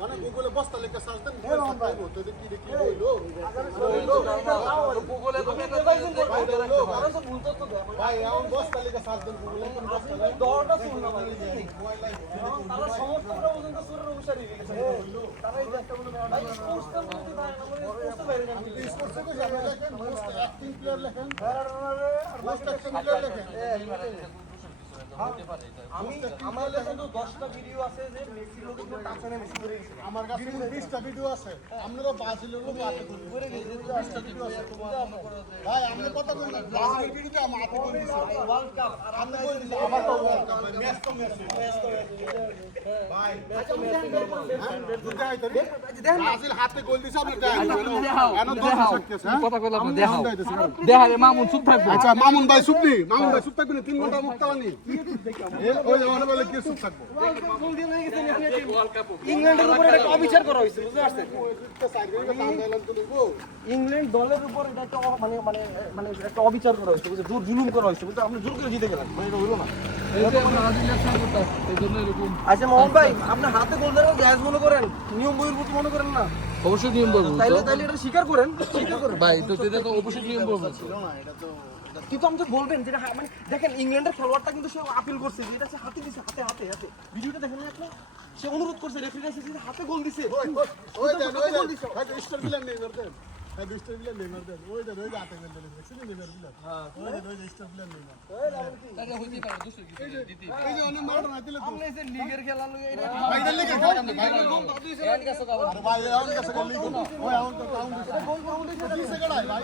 মানে গুগলে বস্তা লেখা সার্চ দেন ভাই এমন বস্তা লেখা সার্চ দেন গুগলে আমার কাছে তো 10টা ভিডিও আছে যে মেসি লোক কিন্তু টাচনে মেসি করে গেছে। আমার কাছে 20টা ভিডিও আছে আপনারা ব্রাজিলের লোক হাতে করে গেছে 20টা ভিডিও আছে ভাই আমরা কথা বলি না ব্রাজিলের ভিডিওতে আমার হাতে করে দিছে ওয়ার্ল্ড কাপ আপনি বলে দিছেন আমার তো ওয়ার্ল্ড কাপ ম্যাচ তো ম্যাচ ভাই ব্রাজিল হাতে গোল দিছে আপনি কথা কইলাম না দেখাও দেখা রে মামুন চুপ থাকবে আচ্ছা মামুন ভাই চুপ নি মামুন ভাই চুপ থাকবে না 3 ঘন্টা মুখ তালানি ওই ওখানে বলে কি চুপ থাকবো ইংল্যান্ডের উপর একটা অবিচার করা হয়েছে বুঝতে পারছেন? ইংল্যান্ড দলের উপর এটা একটা মানে একটা অবিচার করা হয়েছে বুঝতে জুলুম করা হয়েছে বুঝতে আপনি জোর করে জিতে গেলেন মানে এটা হলো না। এই যে আমরা আদিলের সাথে এই জন্য এরকম আচ্ছা মোহন ভাই আপনি হাতে গোল দেওয়ার গ্যাস মনে করেন নিয়ম বহির্ভূত মনে করেন না অবশ্যই নিয়ম বলবো তাইলে এটা স্বীকার করেন ভাই তো এটা তো অবশ্যই নিয়ম বলবো কিন্তু আমি তো বলবেন যেটা মানে দেখেন ইংল্যান্ডের খেলোয়াড়টা কিন্তু সে আপিল করছে যে এটা হাতে দিছে হাতে ভিডিওটা দেখেন না আপনি সে অনুরোধ করছে রেফারি এসে হাতে গোল দিছে ওই দেন ভাই স্টার প্লেয়ার নেইমার দেন ভাই স্টার প্লেয়ার নেইমার দেন ওই দেন ওই হাতে গোল দিলেন দেখছেন নেইমার প্লেয়ার হ্যাঁ ওই স্টার প্লেয়ার নেইমার এটা হইতে পারে দোষ দিতে এই যে অনেক মার না দিলে তো আপনি যে লিগের খেলা লই এটা ভাই দেন লিগে খেলা ভাই আরে ভাই এমন কাছে গোল লিগে ওই এমন তো কাউন্ট দিছে গোল দিছে 20 সেকেন্ড ভাই